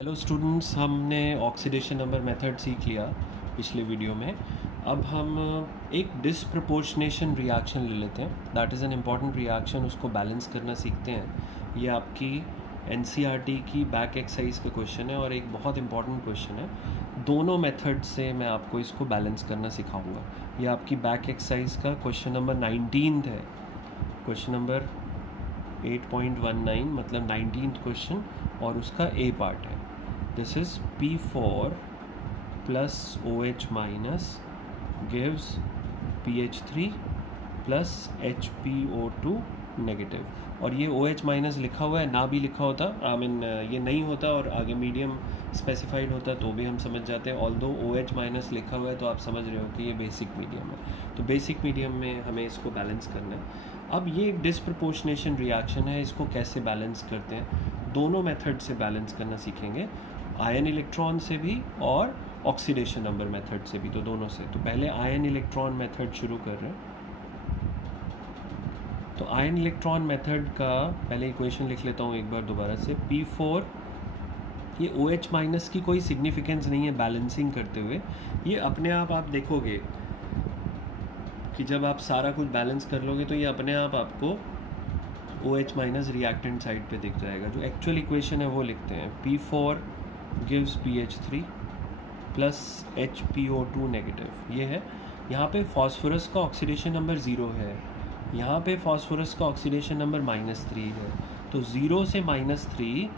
Hello students, हमने oxidation number method सीख लिया पिछले वीडियो में। अब हम एक डिसप्रपोर्शनेशन रिएक्शन ले लेते हैं। That is an important reaction, उसको बैलेंस करना सीखते हैं। ये आपकी एनसीईआरटी की बैक एक्सरसाइज का क्वेश्चन है और एक बहुत इंपॉर्टेंट क्वेश्चन है। दोनों मेथड से मैं आपको इसको बैलेंस करना सिखाऊंगा। ये आपकी बैक एक्सरसाइज का क्वेश्चन नंबर 19 है, क्वेश्चन नंबर 8.19 मतलब 19th क्वेश्चन, और उसका ए पार्ट है। This is P4 plus OH minus gives PH3 plus HPO2 negative. और ये OH माइनस लिखा हुआ है, ना भी लिखा होता ये नहीं होता और आगे मीडियम स्पेसिफाइड होता तो भी हम समझ जाते हैं। ऑल्दो OH माइनस लिखा हुआ है तो आप समझ रहे हो कि ये बेसिक मीडियम है। तो बेसिक मीडियम में हमें इसको बैलेंस करना है। अब ये एक डिसप्रपोर्शनेशन रिएक्शन है, इसको कैसे बैलेंस करते हैं? दोनों मेथड से बैलेंस करना सीखेंगे, आयन इलेक्ट्रॉन से भी और ऑक्सीडेशन नंबर मेथड से भी, तो दोनों से। तो पहले आयन इलेक्ट्रॉन मेथड शुरू कर रहे हैं। तो आयन इलेक्ट्रॉन मेथड का पहले इक्वेशन लिख लेता हूँ एक बार दोबारा से। P4, ये OH माइनस की कोई सिग्निफिकेंस नहीं है बैलेंसिंग करते हुए। ये अपने आप देखोगे कि जब आप सारा कुछ बैलेंस कर लोगे तो ये अपने आप आपको OH माइनस रिएक्टेंट साइड पे दिख जाएगा। जो एक्चुअल इक्वेशन है वो लिखते हैं। P4 gives PH3 plus HPO2 negative, ये है। यहाँ पे फॉस्फोरस का ऑक्सीडेशन नंबर 0 है, यहाँ पे फॉस्फोरस का ऑक्सीडेशन नंबर -3 है। तो 0 से -3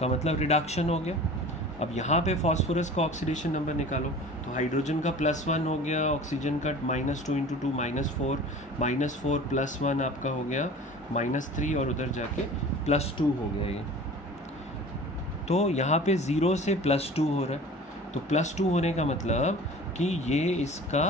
का मतलब रिडक्शन हो गया। अब यहाँ पे फॉस्फोरस का ऑक्सीडेशन नंबर निकालो तो हाइड्रोजन का +1 हो गया, ऑक्सीजन का -2 × 2 -4, -4 + 1 आपका हो गया -3, और उधर जाके +2 हो गया ये। तो यहाँ पे 0 से +2 हो रहा है। तो +2 होने का मतलब कि ये इसका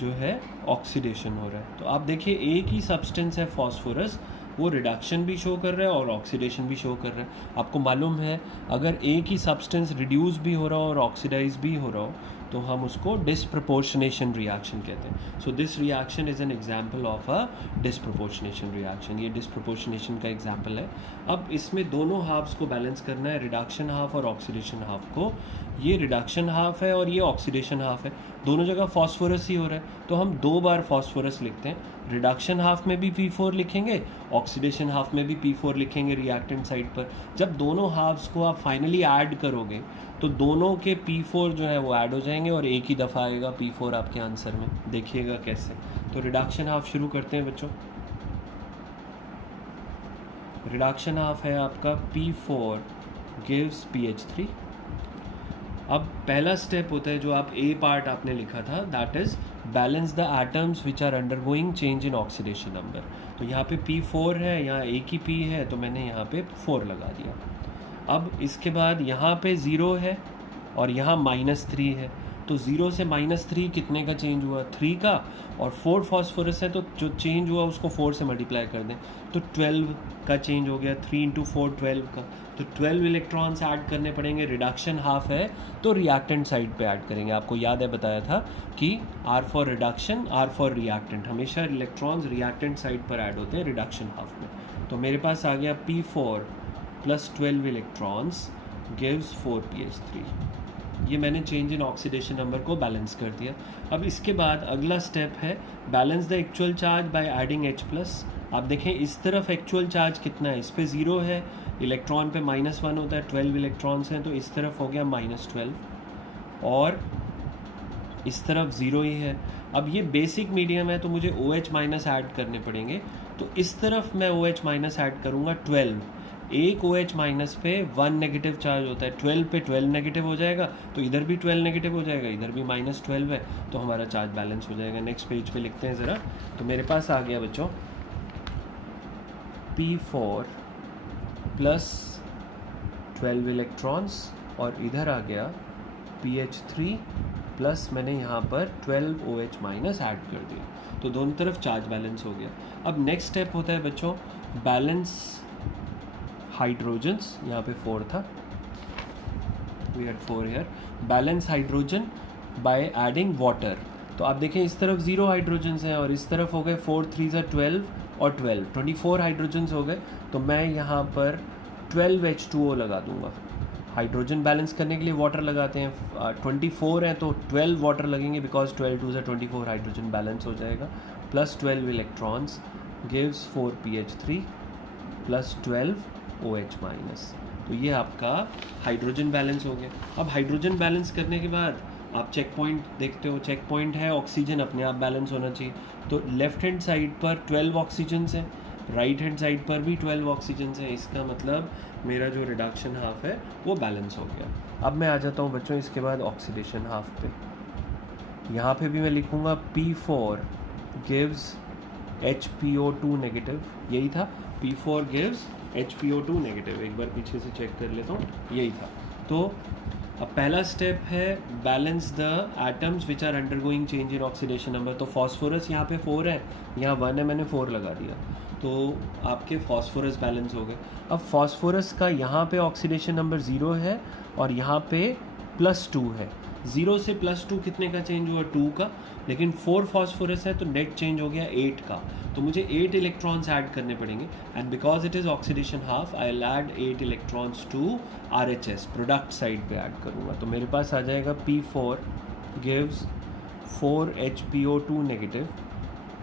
जो है ऑक्सीडेशन हो रहा है। तो आप देखिए एक ही सब्सटेंस है फॉस्फोरस, वो रिडक्शन भी शो कर रहा है और ऑक्सीडेशन भी शो कर रहा है। आपको मालूम है अगर एक ही सब्सटेंस रिड्यूस भी हो रहा हो और ऑक्सीडाइज भी हो रहा हो तो हम उसको डिसप्रपोर्शनेशन रिएक्शन कहते हैं। So this reaction is an example of a disproportionation reaction. ये डिसप्रपोर्शनेशन का एग्जाम्पल है। अब इसमें दोनों हाफ्स को बैलेंस करना है, रिडक्शन हाफ और ऑक्सीडेशन हाफ को। ये रिडक्शन हाफ है और ये ऑक्सीडेशन हाफ है, दोनों जगह फॉस्फोरस ही हो रहा है तो हम 2 बार फॉस्फोरस लिखते हैं। रिडक्शन हाफ में भी P4 लिखेंगे, ऑक्सीडेशन हाफ में भी P4 लिखेंगे रिएक्टेंट साइड पर। जब दोनों हाफ्स को आप फाइनली ऐड करोगे तो दोनों के P4 जो है वो ऐड हो जाएंगे और एक ही दफ़ा आएगा P4 आपके आंसर में। देखिएगा कैसे। तो रिडक्शन हाफ शुरू करते हैं बच्चों। रिडक्शन हाफ है आपका P4 gives PH3। अब पहला स्टेप होता है जो आप ए पार्ट आपने लिखा था, that is balance the atoms which are undergoing change in oxidation number. तो यहाँ पे P4 है, यहाँ एक ही P है तो मैंने यहाँ पे 4 लगा दिया। अब इसके बाद यहाँ पे 0 है और यहाँ -3 है, तो 0 से -3 कितने का चेंज हुआ? 3 का। और 4 फॉस्फोरस है तो जो चेंज हुआ उसको 4 से मल्टीप्लाई कर दें तो 12 का चेंज हो गया। 3 × 4 12 का, तो 12 इलेक्ट्रॉन्स ऐड करने पड़ेंगे। रिडक्शन हाफ है तो रिएक्टेंट साइड पे ऐड करेंगे। आपको याद है बताया था कि R for reduction, R for reactant, हमेशा इलेक्ट्रॉन्स रिएक्टेंट साइड पर ऐड होते हैं रिडक्शन हाफ में। तो मेरे पास आ गया P4 + 12 इलेक्ट्रॉन्स गिव्स 4 PH3। ये मैंने चेंज इन ऑक्सीडेशन नंबर को बैलेंस कर दिया। अब इसके बाद अगला स्टेप है balance the actual charge by adding H+। आप देखें इस तरफ एक्चुअल चार्ज कितना है, इस पे 0 है, इलेक्ट्रॉन पे -1 होता है, 12 इलेक्ट्रॉन्स हैं तो इस तरफ हो गया -12 और इस तरफ 0 ही है। अब ये बेसिक मीडियम है तो मुझे OH माइनस ऐड करने पड़ेंगे। तो इस तरफ मैं OH माइनस ऐड करूँगा 12। एक OH माइनस पे 1 नेगेटिव चार्ज होता है, 12 पे 12 नेगेटिव हो जाएगा तो इधर भी 12 नेगेटिव हो जाएगा, इधर भी -12 है तो हमारा चार्ज बैलेंस हो जाएगा। नेक्स्ट पेज पे लिखते हैं ज़रा। तो मेरे पास आ गया बच्चों P4 + 12 इलेक्ट्रॉन्स और इधर आ गया PH3 प्लस मैंने यहाँ पर 12 OH माइनस ऐड कर दिया, तो दोनों तरफ चार्ज बैलेंस हो गया। अब नेक्स्ट स्टेप होता है बच्चों बैलेंस हाइड्रोजन्स। यहाँ पे 4 था, we had 4 here. Balance hydrogen by adding water. तो आप देखें इस तरफ 0 हाइड्रोजन्स हैं और इस तरफ हो गए 4 3 12 और 12 24 हाइड्रोजन्स हो गए। तो मैं यहाँ पर 12 H2O लगा दूंगा। हाइड्रोजन बैलेंस करने के लिए वाटर लगाते हैं, 24 है तो 12 वाटर लगेंगे बिकॉज 12 2 से 24 हाइड्रोजन बैलेंस हो जाएगा, plus 12 electrons gives 4 PH3 plus 12 OH minus. तो ये आपका हाइड्रोजन बैलेंस हो गया। अब हाइड्रोजन बैलेंस करने के बाद आप चेक पॉइंट देखते हो, चेक पॉइंट है ऑक्सीजन अपने आप बैलेंस होना चाहिए। तो लेफ्ट हैंड साइड पर 12 ऑक्सीजन है, राइट हैंड साइड पर भी 12 ऑक्सीजन है, इसका मतलब मेरा जो रिडक्शन हाफ है वो बैलेंस हो गया। अब मैं आ जाता हूँ बच्चों इसके बाद ऑक्सीडेशन हाफ पे। यहाँ पे भी मैं लिखूँगा P4 गिव्स HPO2 नेगेटिव, यही था, P4 गिव्स HPO2 नेगेटिव। एक बार पीछे से चेक कर लेता हूँ, यही था। तो अब पहला स्टेप है balance the atoms which are undergoing change in oxidation number. तो फॉस्फोरस यहाँ पे 4 है, यहाँ 1 है, मैंने 4 लगा दिया, तो आपके फॉस्फोरस बैलेंस हो गए। अब फॉस्फोरस का यहाँ पे ऑक्सीडेशन नंबर 0 है और यहाँ पे +2 है। 0 से +2 कितने का चेंज हुआ? 2 का, लेकिन 4 फॉस्फोरस है तो नेट चेंज हो गया 8 का। तो मुझे 8 इलेक्ट्रॉन्स ऐड करने पड़ेंगे, and because it is oxidation half I will add 8 electrons to RHS, product side पे ऐड करूँगा। तो मेरे पास आ जाएगा P4 gives 4 HPO2 negative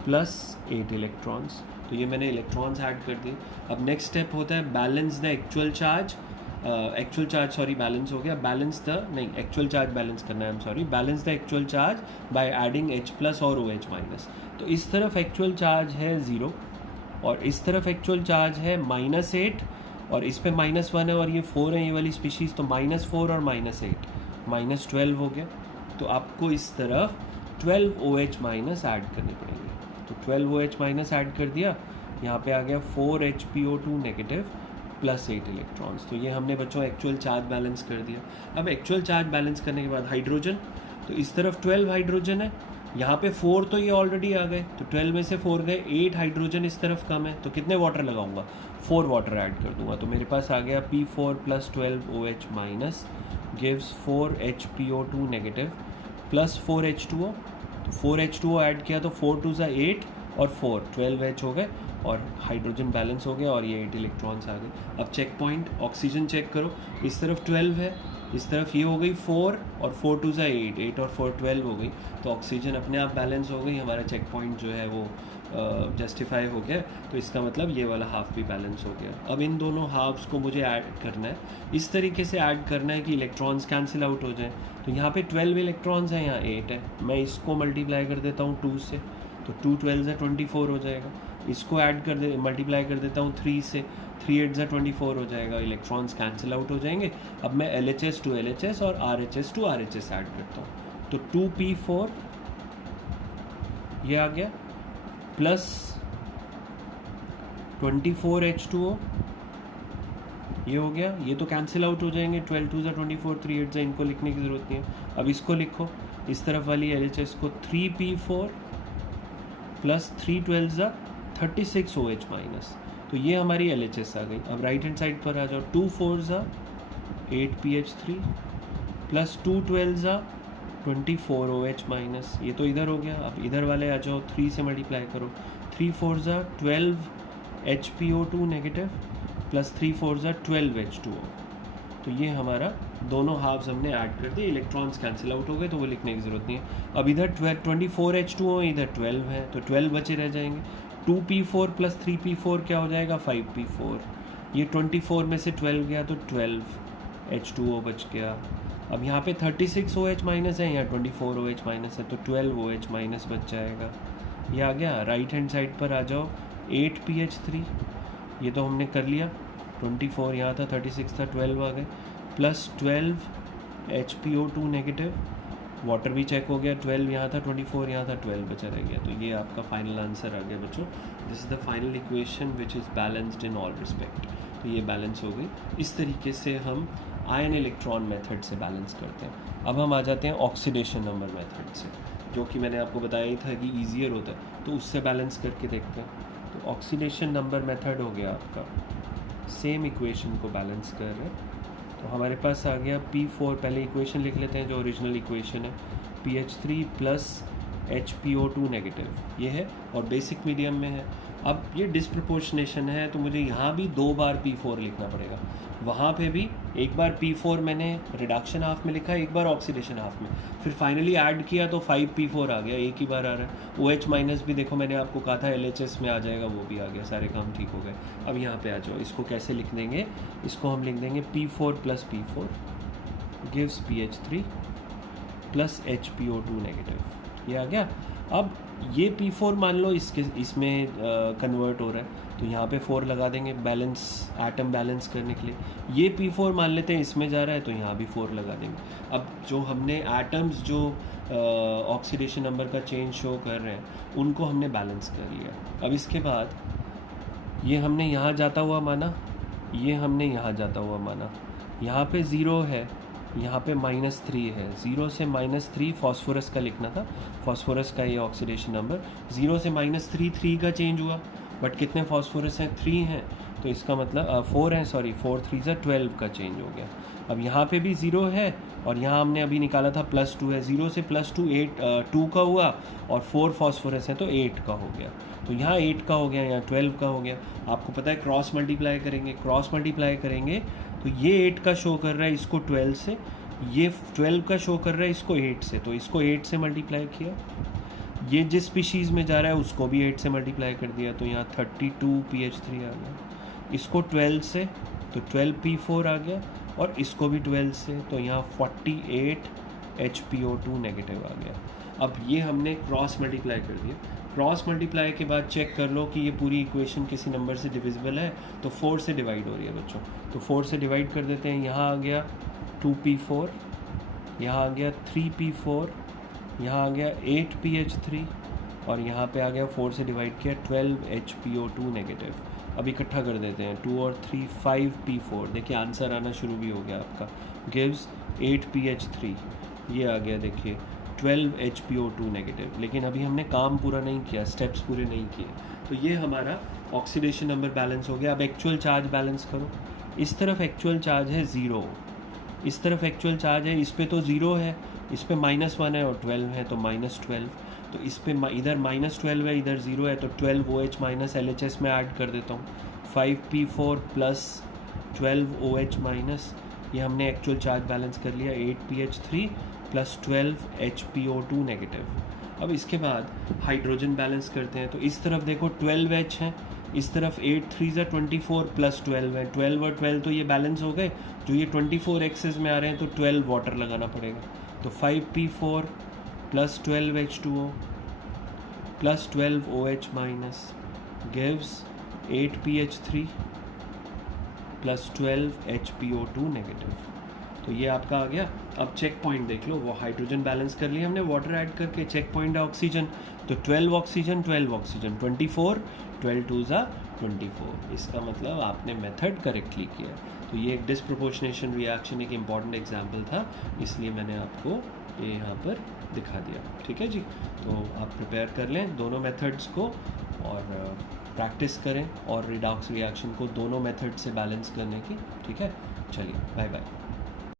plus 8 electrons. तो ये मैंने इलेक्ट्रॉन्स ऐड कर दिए। अब नेक्स्ट स्टेप होता है balance the actual charge, balance हो गया, एक्चुअल चार्ज बैलेंस करना है, I am sorry, balance the actual charge by adding H+ और OH माइनस। तो इस तरफ एक्चुअल चार्ज है 0 और इस तरफ एक्चुअल चार्ज है -8 और इस पे -1 है और ये 4 है, ये वाली स्पीशीज़, तो -4 और -8 -12 हो गया। तो आपको इस तरफ 12 OH माइनस ऐड करनी पड़ेगी। तो 12 OH माइनस ऐड कर दिया, यहाँ पे आ गया 4 HPO2 नेगेटिव प्लस 8 इलेक्ट्रॉन्स। तो ये हमने बच्चों एक्चुअल चार्ज बैलेंस कर दिया। अब एक्चुअल चार्ज बैलेंस करने के बाद हाइड्रोजन, तो इस तरफ 12 हाइड्रोजन है, यहाँ पे 4 तो ये ऑलरेडी आ गए, तो 12 में से 4 गए, 8 हाइड्रोजन इस तरफ कम है, तो कितने वाटर लगाऊंगा? 4 वाटर ऐड कर दूंगा। तो मेरे पास आ गया P4 plus 12 OH minus gives 4 HPO2 negative plus 4 H2O। तो 4 H2O ऐड किया तो 4 2 ज़ा 8 और 4 12 H हो गए और हाइड्रोजन बैलेंस हो गया और ये 8 इलेक्ट्रॉन्स आ गए। अब चेक पॉइंट ऑक्सीजन चेक करो, इस तरफ 12 है, इस तरफ ये हो गई 4 और 4 2 ज़ा 8, 8 और 4 12 हो गई, तो ऑक्सीजन अपने आप बैलेंस हो गई, हमारा चेक पॉइंट जो है वो जस्टिफाई हो गया। तो इसका मतलब ये वाला हाफ भी बैलेंस हो गया। अब इन दोनों हाफ्स को मुझे ऐड करना है, इस तरीके से ऐड करना है कि इलेक्ट्रॉन्स कैंसिल आउट हो जाए। तो यहाँ पे 12 इलेक्ट्रॉन्स हैं, यहाँ 8 है, मैं इसको मल्टीप्लाई कर देता हूँ 2 से, तो 2 12 ज़ा 24 हो जाएगा। इसको ऐड कर दे मल्टीप्लाई कर देता हूँ 3 से, 3 8 ज़ा 24 हो जाएगा, इलेक्ट्रॉन्स कैंसिल आउट हो जाएंगे। अब मैं LHS टू LHS और RHS टू RHS ऐड करता हूँ, तो 2P4 ये आ गया प्लस 24 H2O ये हो गया, ये तो कैंसिल आउट हो जाएंगे, 12 2 ज़ा 24, 3 8 ज़ा, इनको लिखने की ज़रूरत नहीं है। अब इसको लिखो, इस तरफ वाली LHS को 3P4 प्लस 3 12 ज़ा 36 OH माइनस। तो ये हमारी LHS आ गई। अब राइट हैंड साइड पर आ जाओ, 2 4 ज़ा 8 PH3 प्लस 2 12 ज़ा 24 OH माइनस, ये तो इधर हो गया। अब इधर वाले आ जाओ, 3 से मल्टीप्लाई करो, 3 4 ज़ा 12 HPO2 नेगेटिव प्लस 3 4 ज़ा 12 H2O। तो ये हमारा दोनों हाफ्स हमने ऐड कर दिए, इलेक्ट्रॉन्स कैंसिल आउट हो गए, तो वो लिखने की ज़रूरत नहीं है। अब इधर 24 H2O, इधर 12 है, तो 12 बचे रह जाएंगे। 2P4 प्लस 3P4 क्या हो जाएगा? 5P4। ये 24 में से 12 गया तो 12 H2O बच गया। अब यहाँ पे 36 OH माइनस है, यहाँ 24 OH माइनस है, तो 12 OH माइनस बच जाएगा। ये आ गया। राइट हैंड साइड पर आ जाओ, 8 PH3 ये तो हमने कर लिया, 24 यहाँ था, 36 था, 12 आ गए, प्लस 12 HPO2 नेगेटिव, वाटर भी चेक हो गया, 12 यहाँ था, 24 यहाँ था, 12 बचा रह गया। तो ये आपका फाइनल आंसर आ गया बच्चों। This is the final equation which is balanced in all respect. तो ये बैलेंस हो गई। इस तरीके से हम आयन इलेक्ट्रॉन मेथड से बैलेंस करते हैं। अब हम आ जाते हैं ऑक्सीडेशन नंबर मेथड से, जो कि मैंने आपको बताया ही था कि ईजियर होता है, तो उससे बैलेंस करके देखते हैं। तो ऑक्सीडेशन नंबर मेथड हो गया आपका, सेम इक्वेशन को बैलेंस कर रहे हैं। तो हमारे पास आ गया P4, पहले इक्वेशन लिख लेते हैं जो ओरिजिनल इक्वेशन है, PH3 प्लस HPO2 नेगेटिव ये है और बेसिक मीडियम में है। अब ये डिस्प्रपोर्शनेशन है, तो मुझे यहाँ भी 2 बार P4 लिखना पड़ेगा, वहाँ पे भी एक बार P4 मैंने रिडक्शन हाफ में लिखा, एक बार ऑक्सीडेशन हाफ में, फिर फाइनली ऐड किया तो 5P4 आ गया, एक ही बार आ रहा है। OH माइनस भी देखो मैंने आपको कहा था LHS में आ जाएगा, वो भी आ गया, सारे काम ठीक हो गए। अब यहाँ पे आ जाओ, इसको कैसे लिख देंगे, इसको हम लिख देंगे P4 + P4 gives PH3 + HPO2 negative, ये आ गया। अब ये P4 मान लो इसमें कन्वर्ट हो रहा है, तो यहाँ पे 4 लगा देंगे बैलेंस, एटम बैलेंस करने के लिए। ये P4 मान लेते हैं इसमें जा रहा है, तो यहाँ भी 4 लगा देंगे। अब जो हमने एटम्स जो ऑक्सीडेशन नंबर का चेंज शो कर रहे हैं उनको हमने बैलेंस कर लिया। अब इसके बाद ये हमने यहाँ जाता हुआ माना, ये हमने यहाँ जाता हुआ माना, यहाँ पे 0 है, यहाँ पे -3 है, 0 से -3 फॉस्फोरस का लिखना था, फॉस्फोरस का ये ऑक्सीडेशन नंबर 0 से -3 3 का चेंज हुआ, बट कितने फॉस्फोरस हैं, 3 हैं, तो इसका मतलब 4 हैं, सॉरी 4 3 12 का चेंज हो गया। अब यहाँ पे भी 0 है और यहाँ हमने अभी निकाला था +2 है, 0 से +2 2 का हुआ और 4 फॉस्फोरस हैं तो 8 का हो गया, तो यहाँ 8 का हो गया, यहाँ 12 का हो गया। आपको पता है क्रॉस मल्टीप्लाई करेंगे तो ये 8 का शो कर रहा है इसको 12 से, ये 12 का शो कर रहा है इसको 8 से, तो इसको 8 से मल्टीप्लाई किया, ये जिस स्पीशीज़ में जा रहा है उसको भी 8 से मल्टीप्लाई कर दिया, तो यहाँ 32 PH3 आ गया, इसको 12 से तो 12 P4 आ गया, और इसको भी 12 से तो यहाँ 48 HPO2 नेगेटिव आ गया। अब ये हमने क्रॉस मल्टीप्लाई कर दिया। क्रॉस मल्टीप्लाई के बाद चेक कर लो कि ये पूरी इक्वेशन किसी नंबर से डिविजिबल है, तो 4 से डिवाइड हो रही है बच्चों, तो 4 से डिवाइड कर देते हैं। यहाँ आ गया 2P4, यहाँ आ गया 3P4, यहाँ आ गया 8PH3 और यहाँ पे आ गया 4 से डिवाइड किया 12 HPO2 नेगेटिव। अब इकट्ठा कर देते हैं, 2 और 3 5P4, देखिए आंसर आना शुरू भी हो गया आपका, गिव्स 8PH3, ये आ गया देखिए 12 HPO2 नेगेटिव। लेकिन अभी हमने काम पूरा नहीं किया, स्टेप्स पूरे नहीं किए, तो ये हमारा ऑक्सीडेशन नंबर बैलेंस हो गया। अब एक्चुअल चार्ज बैलेंस करो, इस तरफ एक्चुअल चार्ज है 0, इस तरफ एक्चुअल चार्ज है, इस पे तो 0 है, इस पे -1 है और 12 है तो -12, तो इस पे इधर -12 है, इधर 0 है, तो 12 OH माइनस LHS में ऐड कर देता हूँ, 5P4 + 12 OH माइनस, ये हमने एक्चुअल चार्ज बैलेंस कर लिया, 8PH3 + 12 HPO2 नेगेटिव। अब इसके बाद हाइड्रोजन बैलेंस करते हैं, तो इस तरफ देखो 12H हैं, इस तरफ 8 3 24 + 12 है, 12 और 12 तो ये बैलेंस हो गए, जो ये 24 एक्सेस में आ रहे हैं तो 12 वाटर लगाना पड़ेगा, तो 5P4 + 12 H2O + 12 OH minus gives 8PH3 + 12 HPO2 negative. तो ये आपका आ गया। अब चेक पॉइंट देख लो, वो हाइड्रोजन बैलेंस कर लिया हमने वाटर ऐड करके, चेक पॉइंट है ऑक्सीजन, तो 12 ऑक्सीजन 12 ऑक्सीजन 24, 12 2 24, इसका मतलब आपने मेथड करेक्टली किया। तो ये एक डिस्प्रोपोर्शनेशन रिएक्शन एक इम्पॉर्टेंट एग्जाम्पल था, इसलिए मैंने आपको ये यहाँ पर दिखा दिया। ठीक है जी, तो आप प्रिपेयर कर लें दोनों मेथड्स को और प्रैक्टिस करें और रिडॉक्स रिएक्शन को दोनों मेथड से बैलेंस करने की। ठीक है, चलिए बाय बाय।